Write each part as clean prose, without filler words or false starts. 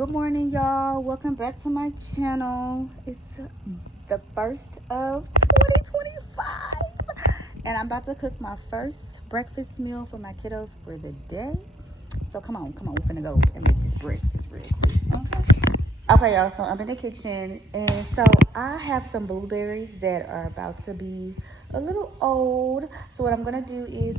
Good morning, y'all. Welcome back to my channel. It's the 1st of 2025 and I'm about to cook my first breakfast meal for my kiddos for the day. So come on, we're finna go and make this breakfast real quick. Okay, y'all, so I'm in the kitchen, and so I have some blueberries that are about to be a little old. So what I'm gonna do is,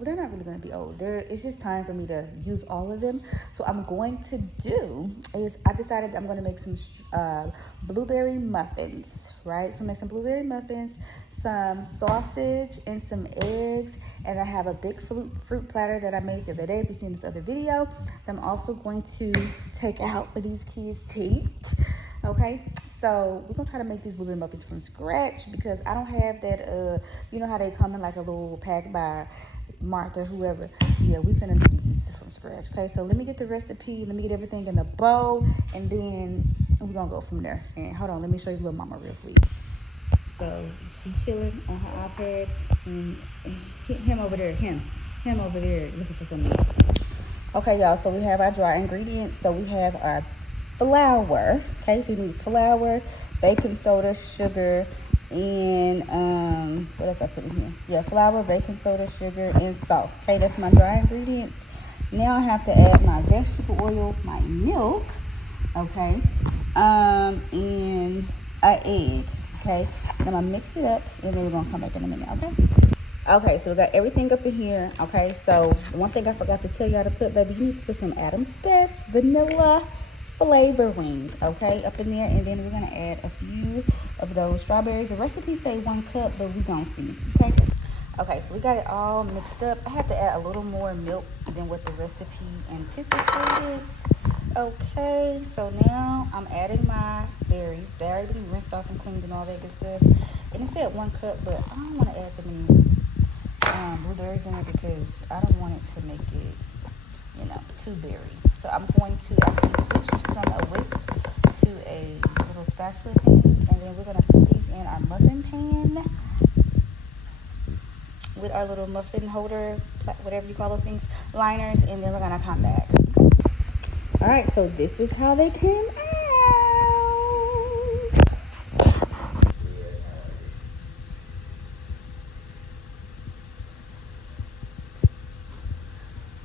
they're not really gonna be old. It's just time for me to use all of them. So I'm going to do is, I decided I'm gonna make some blueberry muffins, right? So make some blueberry muffins, some sausage and some eggs, and I have a big fruit platter that I made the other day. If you've seen this other video, I'm also going to take out for these kids to eat. Okay, so we're gonna try to make these blueberry muffins from scratch because I don't have that. You know how they come in like a little pack by Martha, whoever. Yeah, we finna do these from scratch. Okay, so let me get the recipe. Let me get everything in a bowl, and then we're gonna go from there. And hold on, let me show you little mama real quick. So she's chilling on her iPad, and him over there looking for something. Okay, y'all, so we have our dry ingredients. So we have our flour. Okay, so we need flour, baking soda, sugar, and what else I put in here? Yeah, flour, baking soda, sugar, and salt. Okay, that's my dry ingredients. Now I have to add my vegetable oil, my milk, okay, and an egg. Okay, I'm gonna mix it up, and then we're gonna come back in a minute. Okay, so we got everything up in here. Okay, so one thing I forgot to tell y'all to put, baby, you need to put some Adam's Best vanilla flavoring, okay, up in there. And then we're gonna add a few of those strawberries. The recipe say 1 cup, but we're gonna see. Okay, so we got it all mixed up. I had to add a little more milk than what the recipe anticipated. Okay, so now I'm adding my berries. They already been rinsed off and cleaned and all that good stuff. And it said 1 cup, but I don't want to add the many blueberries in it because I don't want it to make it, you know, too berry. So I'm going to actually switch from a whisk to a little spatula pan, and then we're gonna put these in our muffin pan with our little muffin holder, whatever you call those things, liners, and then we're gonna come back. All right, so this is how they came out.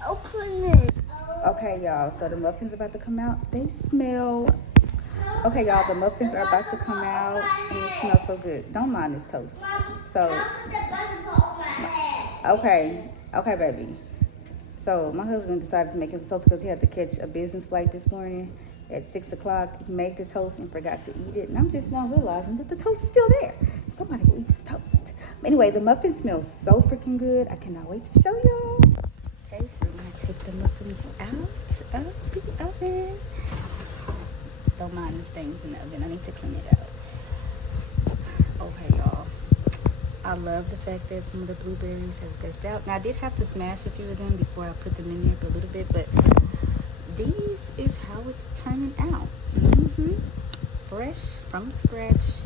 Open it. Okay, y'all, so the muffins about to come out. They smell, okay, y'all, the muffins are about to come out, and it smells so good. Don't mind this toast. So, okay, baby. So my husband decided to make him toast because he had to catch a business flight this morning at 6 o'clock. He made the toast and forgot to eat it. And I'm just now realizing that the toast is still there. Somebody will eat this toast. But anyway, the muffin smells so freaking good. I cannot wait to show y'all. Okay, so we're going to take the muffins out of the oven. Don't mind the stains in the oven. I need to clean it out. Okay, y'all. I love the fact that some of the blueberries have gushed out. Now, I did have to smash a few of them before I put them in there for a little bit, but these is how it's turning out. Fresh, from scratch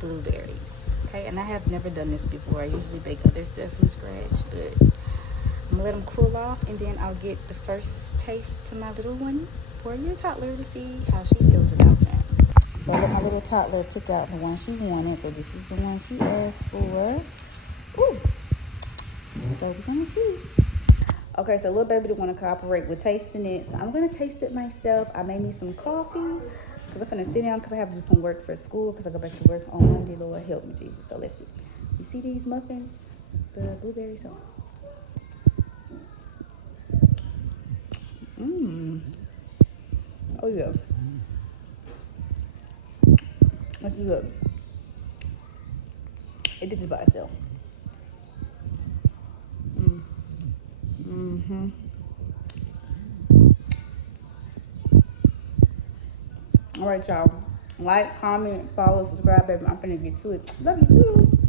blueberries. Okay, and I have never done this before. I usually bake other stuff from scratch, but I'm gonna let them cool off, and then I'll get the first taste to my little one for your toddler to see how she feels about that. So I let my little toddler pick out the one she wanted. So this is the one she asked for. Ooh. So we're gonna see. Okay, so little baby didn't want to cooperate with tasting it. So I'm gonna taste it myself. I made me some coffee because I'm gonna sit down because I have to do some work for school because I go back to work on Monday. Lord help me, Jesus. So let's see. You see these muffins? The blueberries on. Oh yeah. Let's look. It did this by itself. All right, y'all. Like, comment, follow, subscribe, baby. I'm finna get to it. Love you too.